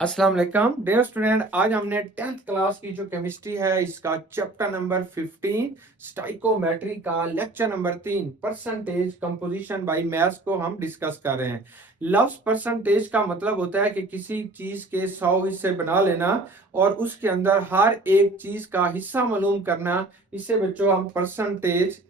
अस्सलाम वालेकुम dear student. आज हमने 10th क्लास की जो केमिस्ट्री है इसका चैप्टर नंबर 15 स्टाइकोमेट्री का lecture number 3 percentage composition by मास को हम डिस्कस कर रहे हैं। लफ्ज परसेंटेज का मतलब होता है कि किसी चीज के 100 हिस्से बना लेना और उसके अंदर हर एक चीज का हिस्सा मालूम करना। इसे बच्चों हम परसेंटेज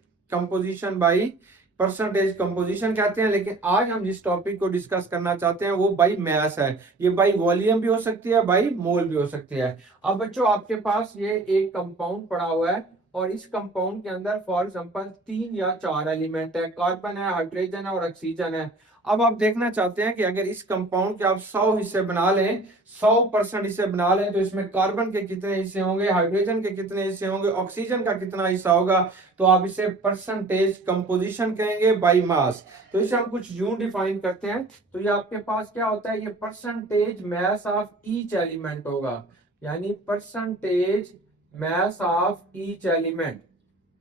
कंपोजिशन कहते हैं। लेकिन आज हम जिस टॉपिक को डिस्कस करना चाहते हैं वो बाई मास है। ये बाई वॉल्यूम भी हो सकती है, बाई मोल भी हो सकती है। अब बच्चों आपके पास ये एक कंपाउंड पड़ा हुआ है और इस कंपाउंड के अंदर फॉर एग्जांपल 3 या 4 एलिमेंट है, कार्बन है, हाइड्रोजन है और ऑक्सीजन है। अब आप देखना चाहते हैं कि अगर इस कंपाउंड के आप 100 हिस्से बना लें, 100% हिस्से बना लें, तो इसमें कार्बन के कितने हिस्से होंगे, हाइड्रोजन के कितने हिस्से होंगे, ऑक्सीजन का कितना हिस्सा होगा। तो आप इसे परसेंटेज कंपोजिशन कहेंगे बाय मास। तो इसे हम कुछ यूं डिफाइन करते हैं। तो ये आपके पास क्या होता है, ये percentage mass of each element होगा। यानी percentage mass of each element,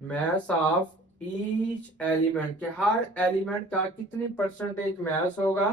mass of each element के हर एलिमेंट का कितनी परसेंटेज मास होगा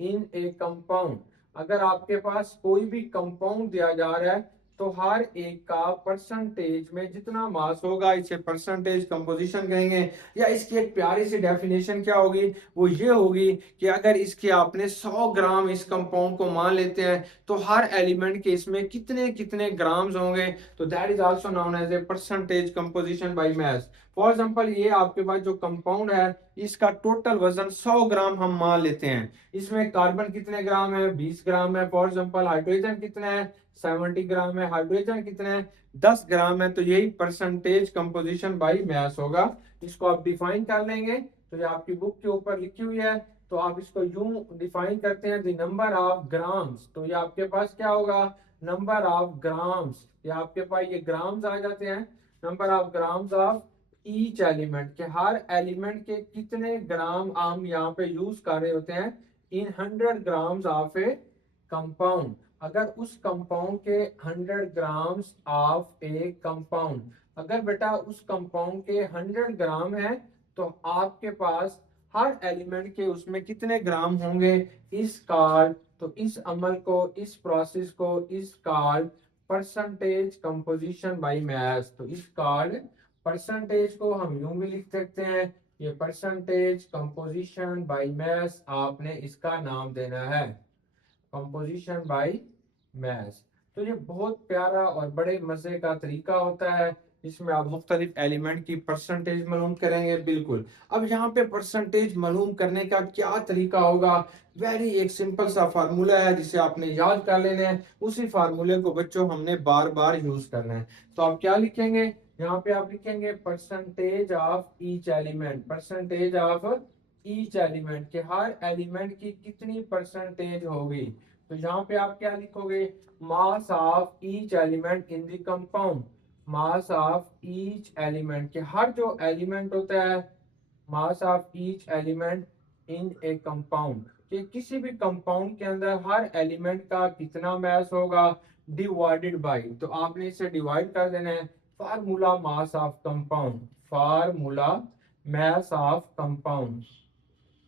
इन ए कंपाउंड। अगर आपके पास कोई भी कंपाउंड दिया जा रहा है तो हर एक का परसेंटेज में जितना मास होगा इसे परसेंटेज कंपोजिशन कहेंगे। या इसकी एक प्यारी सी डेफिनेशन क्या होगी, वो ये होगी कि अगर इसके आपने 100 ग्राम इस कंपाउंड को मान लेते हैं तो हर एलिमेंट के इसमें कितने कितने ग्राम्स होंगे। तो that is also known as a percentage composition by mass. For example ये आपके पास जो कंपाउंड है इसका टोटल वजन 100 ग्राम हम मान लेते हैं। इसमें कार्बन कितने ग्राम है, 20 ग्राम है। फॉर एग्जांपल हाइड्रोजन कितने हैं, 70 ग्राम है। हाइड्रोजन कितने हैं, 10 ग्राम है। तो यही परसेंटेज कंपोजिशन बाय मास होगा। इसको आप डिफाइन कर लेंगे। तो ये आपकी बुक के ऊपर लिखी हुई है। तो आप इसको यूं डिफाइन करते हैं, द नंबर ऑफ ग्राम्स। तो ये आपके पास क्या होगा, नंबर ऑफ ग्राम्स। ये आपके पास ये ग्राम्स आ जाते हैं, number of grams of each element के हर एलिमेंट के कितने ग्राम हम यहाँ पे यूज कर रहे होते हैं इन 100 ग्राम्स ऑफ ए कंपाउंड। अगर उस कंपाउंड के 100 ग्राम्स ऑफ ए कंपाउंड, अगर बेटा उस कंपाउंड के 100 ग्राम है तो आपके पास हर एलिमेंट के उसमें कितने ग्राम होंगे इस कार्ड। तो इस अमल को, इस प्रोसेस को इस कार्ड परसेंटेज कंपोजिशन बाय मास। तो इस कार्ड परसेंटेज को हम यूं भी लिख सकते हैं, ये परसेंटेज कंपोजिशन बाय मास आपने इसका नाम देना है, कंपोजिशन बाय मास। तो ये बहुत प्यारा और बड़े मजे का तरीका होता है। इसमें आप मुख्तलिफ एलिमेंट की परसेंटेज मालूम करेंगे। बिल्कुल। अब यहाँ पे परसेंटेज मालूम करने का क्या तरीका होगा, वेरी एक सिंपल सा फार्मूला है जिसे आपने याद कर लेना है। उसी फार्मूले को बच्चों हमने बार बार यूज करना है। तो आप क्या लिखेंगे, यहाँ पे आप लिखेंगे percentage of each element, percentage of each element के हर एलिमेंट की कितनी परसेंटेज होगी। तो यहाँ पे आप क्या लिखोगे, मास of each element in the compound, mass of each element के हर जो एलिमेंट होता है, मास of each element in A compound कि किसी भी कंपाउंड के अंदर हर एलिमेंट का कितना मास होगा डिवाइडेड बाय। तो आपने इसे डिवाइड कर देना है formula mass of compound, formula mass of compound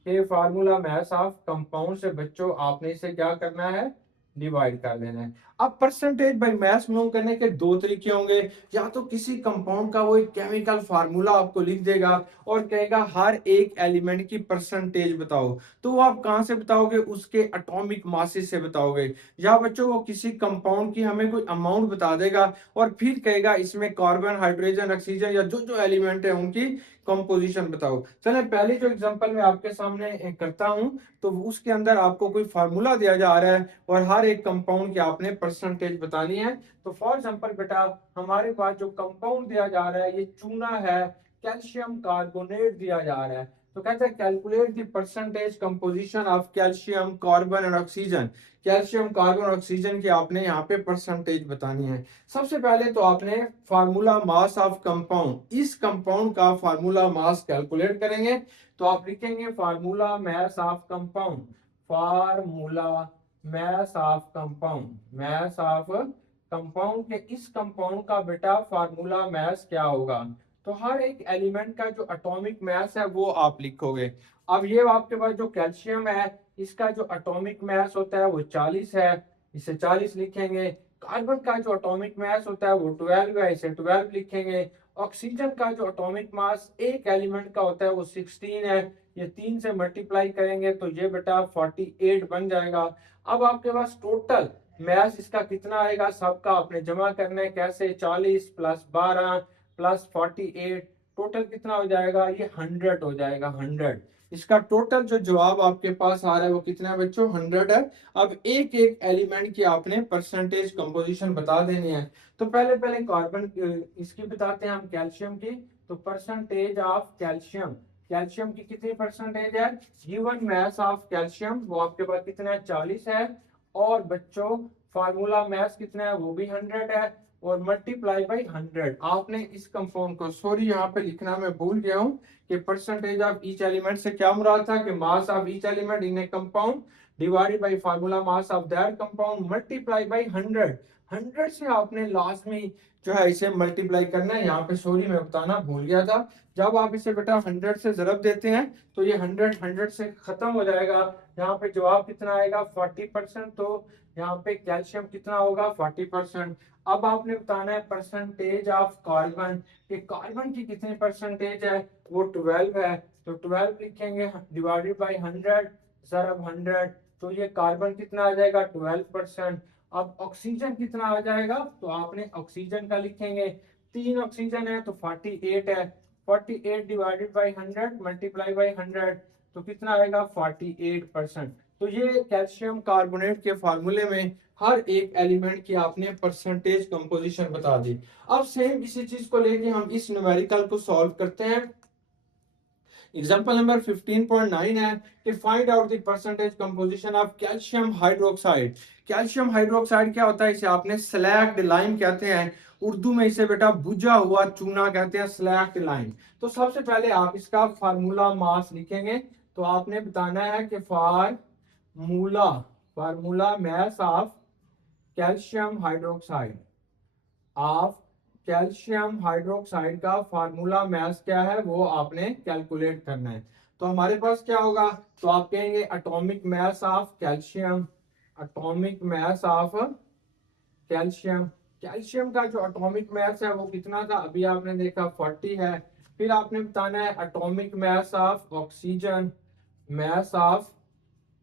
के फार्मूला मास ऑफ कंपाउंड से बच्चों आपने इसे क्या करना है, डिवाइड कर देना है। अब परसेंटेज बाय मास मूव करने के दो तरीके होंगे। या तो किसी कंपाउंड का वो एक केमिकल फार्मूला आपको लिख देगा और कहेगा हर एक एलिमेंट की परसेंटेज बताओ। तो वो आप कहां से बताओगे, उसके एटॉमिक मासेस से बताओगे। या बच्चों वो किसी कंपाउंड की हमें कोई अमाउंट बता देगा और फिर कहेगा इसमें कार्बन, हाइड्रोजन, ऑक्सीजन या जो जो एलिमेंट है उनकी कंपोजिशन बताओ। चले पहले जो एग्जांपल मैं आपके सामने करता हूं, तो उसके अंदर आपको कोई फार्मूला दिया जा रहा है और हर एक कंपाउंड की आपने परसेंटेज बतानी है। तो फॉर एग्जांपल बेटा हमारे पास जो कंपाउंड दिया जा रहा है ये चूना है, कैल्शियम कार्बोनेट दिया जा रहा है। तो कहते हैं calculate the percentage composition of calcium, carbon and oxygen. Calcium, carbon और ऑक्सीजन की आपने यहाँ पे परसेंटेज बतानी है। सबसे पहले तो आपने फार्मूला मास ऑफ कंपाउंड, इस कंपाउंड का फार्मूला मास कैलकुलेट करेंगे। तो आप लिखेंगे formula mass of compound, formula mass of compound, mass of compound के इस कंपाउंड का बेटा फार्मूला मास क्या होगा। तो हर एक एलिमेंट का जो एटॉमिक मास है वो आप लिखोगे। अब ये आपके पास जो कैल्शियम है इसका जो एटॉमिक मास होता है वो 40 है। इसे 40 लिखेंगे। कार्बन का जो एटॉमिक मास होता है वो 12 है, इसे 12 लिखेंगे। ऑक्सीजन का जो एटॉमिक मास एक एलिमेंट का होता है वो 16 है, ये 3 से मल्टीप्लाई करेंगे तो ये बेटा 48 बन जाएगा। अब आपके पास टोटल मैस इसका कितना आएगा, सबका आपने जमा करना है। कैसे? 40 प्लस 12 प्लस 48, टोटल कितना हो जाएगा? ये 100 हो जाएगा, 100। इसका टोटल जो जवाब आपके पास आ रहा है वो कितना है बच्चों? 100 है। अब एक एक एलिमेंट की आपने परसेंटेज कंपोजिशन बता देनी है। तो पहले पहले कार्बन इसकी बताते हैं हम, कैल्शियम की। तो परसेंटेज ऑफ कैल्शियम, कैल्शियम की कितनी परसेंटेज है? गिवन मास ऑफ कैल्शियम वो आपके पास कितना है? 40 है। और बच्चों फार्मूला मास कितना है? वो भी 100 है, और मल्टीप्लाई बाई 100। आपने इस कंपाउंड को, सॉरी यहाँ पे लिखना मैं भूल गया हूँ कि परसेंटेज ऑफ ईच एलिमेंट से क्या मुराद था कि मास of each element in A compound divided by formula mass of that compound multiply by 100। 100 से आपने लास्ट में जो है इसे मल्टीप्लाई करना है। यहाँ पे सॉरी मैं बताना भूल गया था, जब आप इसे बेटा 100 से जरब देते हैं तो ये 100 से खत्म हो जाएगा। यहाँ पे जवाब कितना आएगा? 40%। तो यहाँ पे कैल्शियम कितना होगा? 40%। अब आपने बताना है परसेंटेज ऑफ कार्बन, कि कार्बन की कितनी परसेंटेज है? वो 12 है। तो 12 लिखेंगे डिवाइडेड बाई 100 जरब 100, तो ये कार्बन कितना आ जाएगा? 12%। अब ऑक्सीजन कितना आ जाएगा? तो आपने ऑक्सीजन का लिखेंगे, 3 ऑक्सीजन है तो 48 है। 48 डिवाइडेड बाई 100 मल्टीप्लाई बाई 100, तो कितना आएगा? 48%। तो ये कैल्शियम कार्बोनेट के फार्मूले में हर एक एलिमेंट की आपने परसेंटेज कंपोजिशन बता दी। अब सेम इसी चीज को लेके हम इस न्यूमेरिकल को सॉल्व करते हैं। एग्जांपल नंबर 15.9 है कि find out the percentage composition of calcium hydroxide. Calcium hydroxide क्या होता है? इसे आपने स्लैक्ड लाइम कहते हैं, उर्दू में इसे बेटा बुझा हुआ चूना कहते हैं, स्लैक्ड लाइम। तो सबसे पहले आप इसका फार्मूला मास लिखेंगे। तो आपने बताना है कि formula formula mass of calcium hydroxide, of calcium hydroxide का फार्मूला मास क्या है वो आपने कैलकुलेट करना है। तो हमारे पास क्या होगा? तो आप कहेंगे atomic mass of calcium, atomic mass of calcium. Calcium का जो एटॉमिक मास है वो कितना था? अभी आपने देखा 40 है। फिर आपने बताना है atomic mass of oxygen, mass of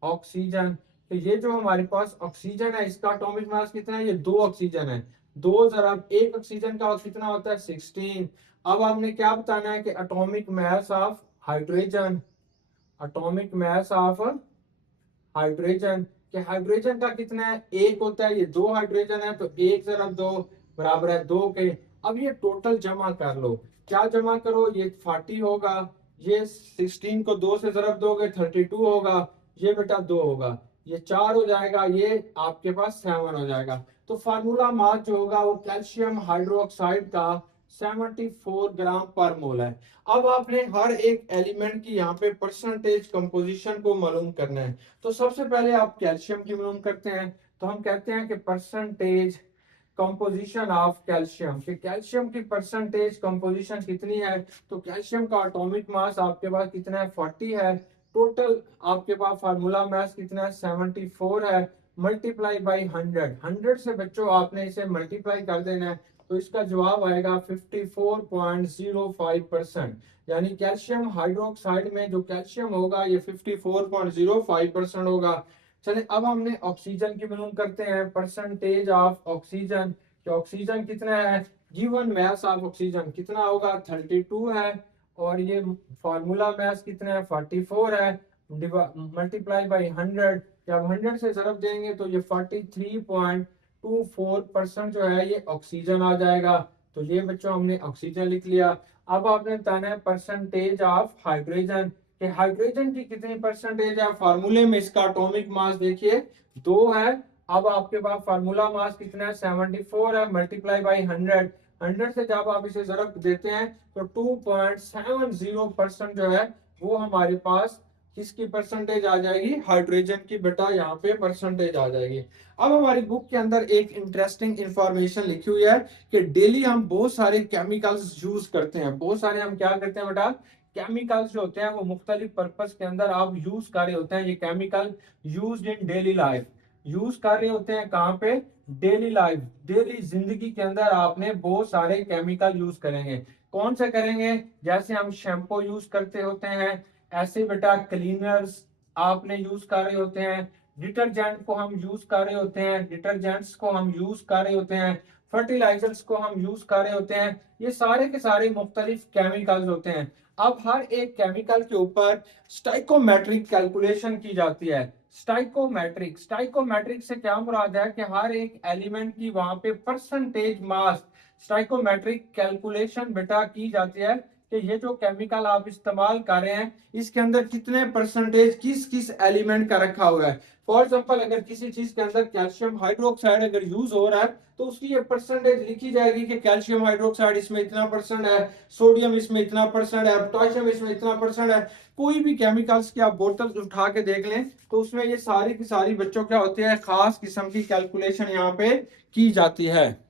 oxygen. तो ये जो हमारे पास ऑक्सीजन है इसका एटॉमिक मास कितना है? ये 2 ऑक्सीजन है, 2 जरा एक ऑक्सीजन का कितना होता है? 16। अब आपने क्या बताना है कि atomic mass of hydrogen, atomic mass of hydrogen, कि हाइड्रोजन का कितना है? 1 होता है, ये 2 हाइड्रोजन है तो 1 जरब 2 बराबर है 2 के। अब ये टोटल जमा कर लो, क्या जमा करो? ये 40 होगा, ये 16 को 2 से जरब दोगे 32 होगा, ये बेटा 2 होगा, ये 4 हो जाएगा, ये आपके पास 7 हो जाएगा। तो फार्मूला मास जो होगा वो कैल्शियम हाइड्रोक्साइड का 74 ग्राम पर मोल है। अब आपने हर एक एलिमेंट की यहाँ पे परसेंटेज कंपोजिशन को मालूम करना है। तो सबसे पहले आप कैल्शियम की मालूम करते हैं। तो हम कहते हैं कि परसेंटेज कंपोजिशन ऑफ कैल्शियम, कि कैल्शियम की परसेंटेज कंपोजिशन कितनी है? तो कैल्शियम का एटॉमिक मास आपके पास कितना है? 40 है। टोटल आपके पास फार्मूला मास कितना है? 74 है। मल्टीप्लाई बाई 100, 100 से बच्चों आपने इसे मल्टीप्लाई कर देना है, तो इसका जवाब आएगा 54.05%। यानी कैल्शियम हाइड्रोक्साइड में जो कैल्शियम होगा ये 54.05% होगा। चले अब हमने ऑक्सीजन की मालूम करते हैं, परसेंटेज ऑफ ऑक्सीजन, कि ऑक्सीजन कितना है? गिवन मास ऑफ ऑक्सीजन कितना होगा? 32 है। और ये फार्मूला मास कितना है? 44 है। मल्टीप्लाई बाई 100, जब 100 से जरब देंगे तो ये 43.24% जो है ये ऑक्सीजन आ जाएगा। तो ये बच्चों हमने ऑक्सीजन लिख लिया। अब आपने बताना है परसेंटेज ऑफ हाइड्रोजन, कि हाइड्रोजन की कितनी परसेंटेज है? फार्मूले में इसका एटॉमिक मास देखिए 2 है। अब आपके पास फार्मूला मास कितना है? 74 है। मल्टीप्लाई बाई 100, 100 से जब आप इसे जरब देते हैं तो 2.70% जो है वो हमारे पास किसकी परसेंटेज आ जाएगी? हाइड्रोजन की बेटा यहाँ पे परसेंटेज आ जाएगी। अब हमारी बुक के अंदर एक इंटरेस्टिंग इंफॉर्मेशन लिखी हुई है कि डेली हम बहुत सारे केमिकल्स यूज करते हैं, बहुत सारे हम क्या करते हैं बेटा? केमिकल्स जो होते हैं वो मुख्तलिफ पर्पस के अंदर आप यूज कर रहे होते हैं, ये chemical use in daily life. Use कर रहे होते हैं कहाँ पे, डेली लाइफ, डेली जिंदगी के अंदर आपने बहुत सारे केमिकल यूज करेंगे। कौन से करेंगे, जैसे हम शैम्पू यूज करते होते हैं, ऐसे बेटा क्लीनर्स आपने यूज कर रहे होते हैं, डिटर्जेंट को हम यूज कर रहे होते हैं, डिटर्जेंट्स को हम यूज कर रहे होते हैं, फर्टिलाइजर्स को हम यूज कर रहे होते हैं। ये सारे के सारे मुख्तलिफ केमिकल्स होते हैं। अब हर एक केमिकल के ऊपर स्टाइकोमेट्रिक कैलकुलेशन की जाती है। स्टाइकोमेट्रिक, स्टाइकोमेट्रिक से क्या मुराद है कि हर एक एलिमेंट की वहां पे परसेंटेज मास स्टाइकोमेट्रिक कैलकुलेशन बेटा की जाती है कि ये जो केमिकल आप इस्तेमाल कर रहे हैं इसके अंदर कितने परसेंटेज किस किस एलिमेंट का रखा हुआ है। फॉर एग्जांपल अगर किसी चीज के अंदर कैल्शियम हाइड्रोक्साइड अगर यूज हो रहा है तो उसकी ये परसेंटेज लिखी जाएगी कि कैल्शियम हाइड्रोक्साइड इसमें इतना परसेंट है, सोडियम इसमें इतना परसेंट है, पोटेशियम इसमें इतना परसेंट है। कोई भी केमिकल्स की आप बोतल उठा के देख लें तो उसमें ये सारी की सारी बच्चों क्या होती है, खास किस्म की कैलकुलेशन यहाँ पे की जाती है।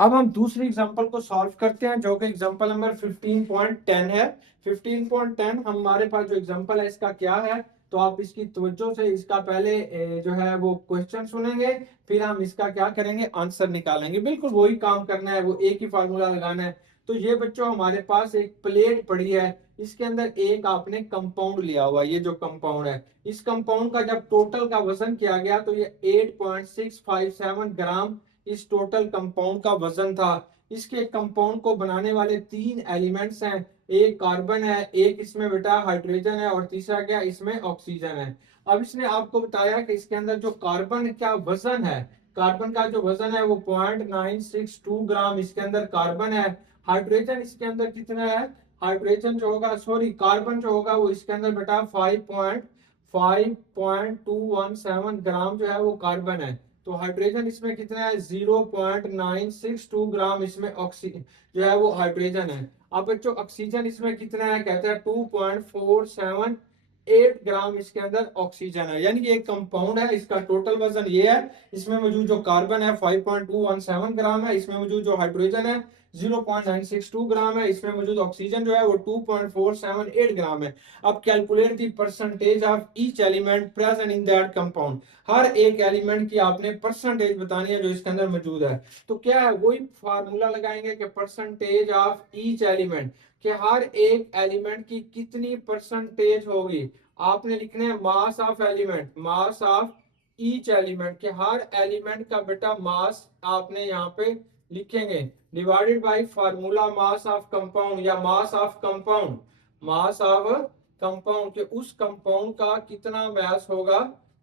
अब हम दूसरी एग्जांपल को सॉल्व करते हैं जो कि एग्जांपल नंबर 15.10 है। 15.10 हमारे पास जो एग्जांपल है इसका क्या है, तो आप इसकी तवज्जो से इसका पहले जो है वो क्वेश्चन सुनेंगे, फिर हम इसका क्या करेंगे, आंसर निकालेंगे। बिल्कुल वही काम करना है, वो एक ही फार्मूला लगाना है। तो ये बच्चों हमारे पास एक प्लेट पड़ी है, इसके अंदर एक आपने कंपाउंड लिया हुआ, ये जो कंपाउंड है इस कंपाउंड का जब टोटल का वजन किया गया तो ये 8.657 ग्राम इस टोटल कंपाउंड का वजन था। इसके कंपाउंड को बनाने वाले तीन एलिमेंट्स हैं, एक कार्बन है, एक इसमें बेटा हाइड्रोजन है और तीसरा क्या इसमें ऑक्सीजन है। अब इसने आपको बताया कि इसके अंदर जो कार्बन का वजन है, कार्बन का जो वजन है वो 0.962 ग्राम इसके अंदर कार्बन है। हाइड्रोजन इसके अंदर कितना है, हाइड्रोजन जो होगा सॉरी कार्बन जो होगा वो इसके अंदर बेटा 5.217 ग्राम जो है वो कार्बन है। तो हाइड्रोजन इसमें कितना है, 0.962 ग्राम इसमें ऑक्सीजन जो है वो हाइड्रोजन है। अब बच्चों ऑक्सीजन इसमें कितना है, कहते हैं 2.478 ग्राम इसके अंदर ऑक्सीजन है। यानी कि एक कंपाउंड है, इसका टोटल वजन ये है, इसमें मौजूद जो कार्बन है 5.217 ग्राम है, इसमें मौजूद जो हाइड्रोजन है 0.962 ग्राम है, इसमें मौजूद ऑक्सीजन जो है वो 2.478 ग्राम है। अब calculate the percentage of each element present in that compound. हर एक एलिमेंट की आपने परसेंटेज बतानी है जो इसके अंदर मौजूद है। तो क्या है, वही फार्मूला लगाएंगे कि परसेंटेज ऑफ ईच एलिमेंट, कि हर एक एलिमेंट की कितनी परसेंटेज होगी। आपने लिखने हैं mass of element, mass of each element, के हर एलिमेंट का बेटा मास आपने यहाँ पे लिखेंगे, divided by formula mass of compound या mass of compound, mass of compound के उस कंपाउंड का कितना मास होगा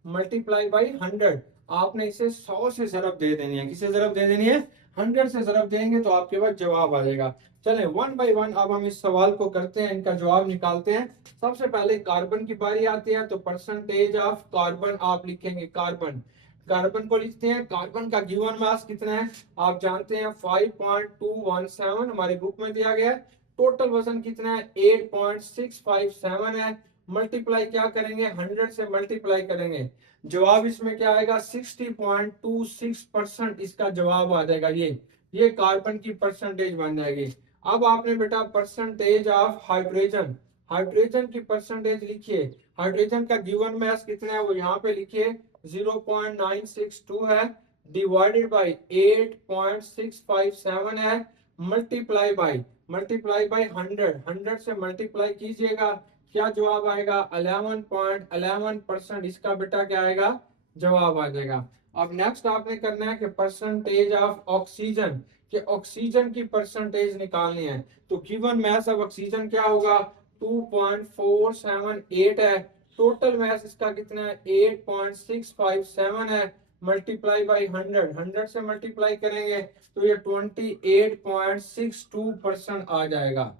मल्टीप्लाई बाई 100। आपने इसे 100 से ज़रब दे देनी है, किसे ज़रब दे देनी है, 100 से ज़रब देंगे तो आपके पास जवाब आ जाएगा। चलें वन बाय वन अब हम इस सवाल को करते हैं, इनका जवाब निकालते हैं। सबसे पहले कार्बन की बारी आती है, तो परसेंटेज ऑफ कार्बन आप लिखेंगे, कार्बन, कार्बन को लिखते हैं। कार्बन का गिवन मास कितना है आप जानते हैं 5.217 हमारी बुक में दिया गया है। टोटल वजन कितना है 8.657 है। मल्टीप्लाई क्या करेंगे, 100 से मल्टीप्लाई करेंगे, जवाब इसमें क्या आएगा 60.26% इसका जवाब आ जाएगा। ये कार्बन की परसेंटेज बन जाएगी। अब आपने बेटा परसेंटेज ऑफ हाइड्रोजन, हाइड्रोजन की परसेंटेज लिखिए। हाइड्रोजन का गिवन मास कितना है वो यहाँ पे लिखिए 0.962 है, डिवाइडेड बाय 8.657 है, मल्टीप्लाई बाय 100, 100 से मल्टीप्लाई कीजिएगा, क्या जवाब आएगा 11.11% इसका बेटा क्या आएगा जवाब आ जाएगा। अब नेक्स्ट आपने करना है कि परसेंटेज ऑफ ऑक्सीजन, कि ऑक्सीजन की परसेंटेज निकालनी है। तो गिवन मास ऑफ ऑक्सीजन क्या होगा 2.478 है, टोटल मास इसका कितना है 8.657 है, मल्टीप्लाई बाई 100, 100 से मल्टीप्लाई करेंगे तो ये 28.62% आ जाएगा,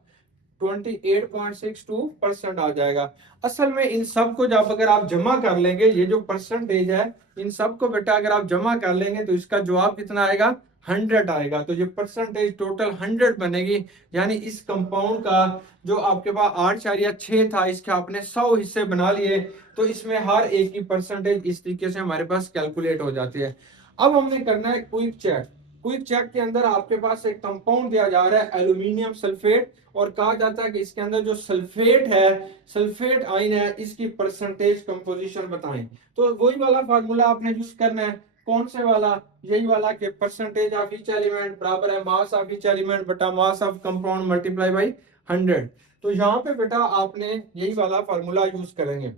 28.62% आ जाएगा। असल में इन सब को जब अगर आप जमा कर लेंगे, ये जो परसेंटेज है इन सब को बेटा अगर आप जमा कर लेंगे तो इसका जवाब कितना आएगा 100 आएगा। तो ये परसेंटेज टोटल 100 बनेगी। यानी इस कंपाउंड का जो आपके पास 8.6 था इसके आपने 100 हिस्से बना लिए, तो इसमें हर एक की परसेंटेज इस तरीके से हमारे पास कैलकुलेट हो जाती है। अब हमने करना है क्विक चेक। क्विक चेक के अंदर आपके पास एक कंपाउंड दिया जा रहा है एल्यूमिनियम सल्फेट, और कहा जाता है कि इसके अंदर जो सल्फेट है, सल्फेट आयन है, इसकी परसेंटेज कंपोजिशन बताएं। तो वही वाला फार्मूला आपने यूज करना है। कौन से वाला? यही वाला कि परसेंटेज ऑफ ईच एलिमेंट बराबर है मास ऑफ ईच एलिमेंट बटा मास ऑफ कंपाउंड मल्टीप्लाई बाई 100। तो यहाँ पे बेटा आपने यही वाला फार्मूला यूज करेंगे।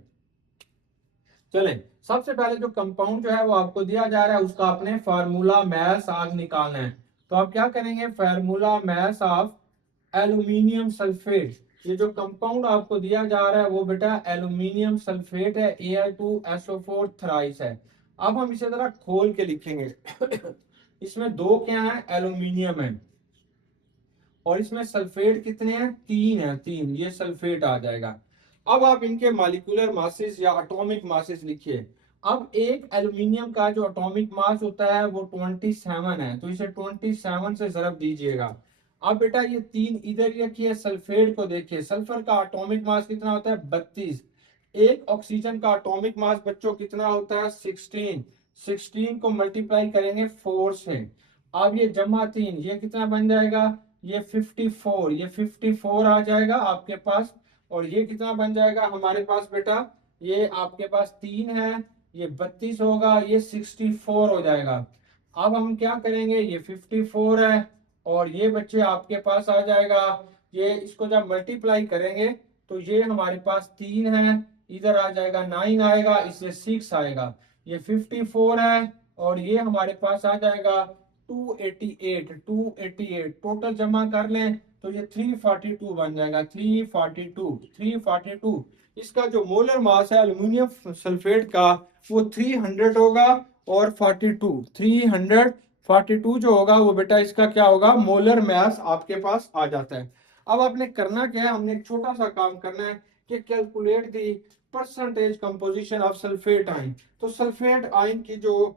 चलें, सबसे पहले जो कंपाउंड जो है वो आपको दिया जा रहा है, उसका आपने फार्मूला मास ऑफ निकालना है। तो आप क्या करेंगे? Formula mass of aluminium sulphate. ये जो कंपाउंड आपको दिया जा रहा है वो बेटा एल्यूमिनियम सल्फेट है, Al2SO4 थ्राइस है। अब हम इसे जरा खोल के लिखेंगे। इसमें दो क्या है? एल्यूमिनियम है, और इसमें सल्फेट कितने हैं? तीन है, तीन। ये सल्फेट आ जाएगा। अब आप इनके मॉलिक्यूलर मासेस या एटॉमिक मासेस लिखिए। अब एक एल्यूमिनियम का जो एटॉमिक मास होता है वो 27 है, तो इसे 27 से ज़रब दीजिएगा। अब बेटा ये तीन इधर रखिए, सल्फेट को देखिए, सल्फर का एटॉमिक मास कितना होता है? 32। एक ऑक्सीजन का एटॉमिक मास बच्चों कितना होता है? 16। 16 को मल्टीप्लाई करेंगे 4 से। अब ये जमा तीन, ये कितना बन जाएगा? ये 54, ये 54 आ जाएगा आपके पास। और ये कितना बन जाएगा हमारे पास बेटा? ये आपके पास तीन है, ये 32 होगा, ये 64 हो जाएगा। अब हम क्या करेंगे? ये 54 है, और ये बच्चे आपके पास आ जाएगा। ये इसको जब मल्टीप्लाई करेंगे तो ये हमारे पास तीन है, इधर आ जाएगा 9 आएगा, इससे 6 आएगा। ये 54 है, और ये हमारे पास आ जाएगा 288। 288 टोटल जमा कर लें तो ये 342 बन जाएगा। 342, 342। इसका जो मोलर मास है एल्यूमिनियम सल्फेट का वो 300 होगा, और 42, 342 जो होगा वो बेटा इसका क्या होगा? मोलर मास आपके पास आ जाता है। अब आपने करना क्या है? हमने एक छोटा सा काम करना है कि calculate the percentage composition of sulphate ion. तो सल्फेट आयन की जो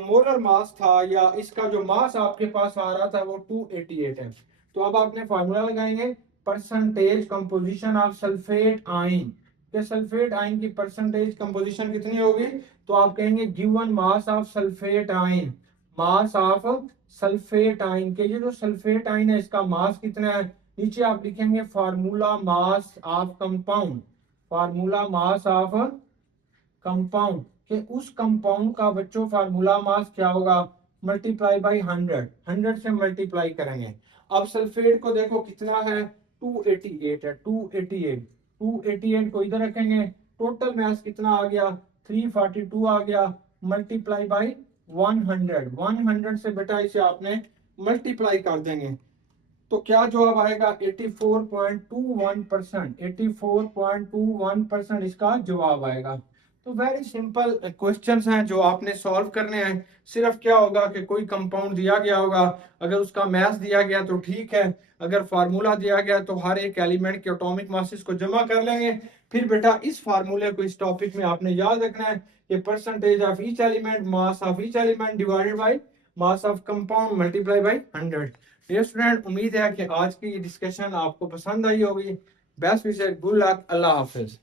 मोलर मास था, या इसका जो मास आपके पास आ रहा था वो 288 है। तो अब आपने फार्मूला लगाएंगे percentage composition of sulphate ion. कि सल्फेट आयन की परसेंटेज कंपोजिशन कितनी होगी? तो आप कहेंगे given mass of sulphate ion, mass of sulphate ion के, ये जो सल्फेट आयन है इसका मास कितना है? नीचे आप लिखेंगे formula mass of compound, formula mass of compound, कि उस कंपाउंड का बच्चों फार्मूला मास क्या होगा? मल्टीप्लाई बाई 100, 100 से मल्टीप्लाई करेंगे। अब सल्फेट को देखो कितना है? 288 है, 288। 288 को इधर रखेंगे, टोटल मास कितना आ गया? 342 आ गया, मल्टीप्लाई बाई 100। 100 से बेटा इसे आपने मल्टीप्लाई कर देंगे, तो क्या जवाब आएगा? 84.21%। 84.21% इसका जवाब आएगा। तो वेरी सिंपल क्वेश्चंस हैं जो आपने सॉल्व करने हैं। सिर्फ क्या होगा कि कोई कंपाउंड दिया गया होगा, अगर उसका मास दिया गया तो ठीक है, अगर फार्मूला दिया गया तो हर एक एलिमेंट के एटॉमिक मासेस को जमा कर लेंगे। फिर बेटा इस फार्मूले को, इस टॉपिक में आपने याद रखना है कि percentage of each element, mass of each element divided by mass of compound multiply by 100। Dear student, उम्मीद है कि आज की ये डिस्कशन आपको पसंद आई होगी। बेस्ट विशेस, गुड लक, अल्लाह हाफिज।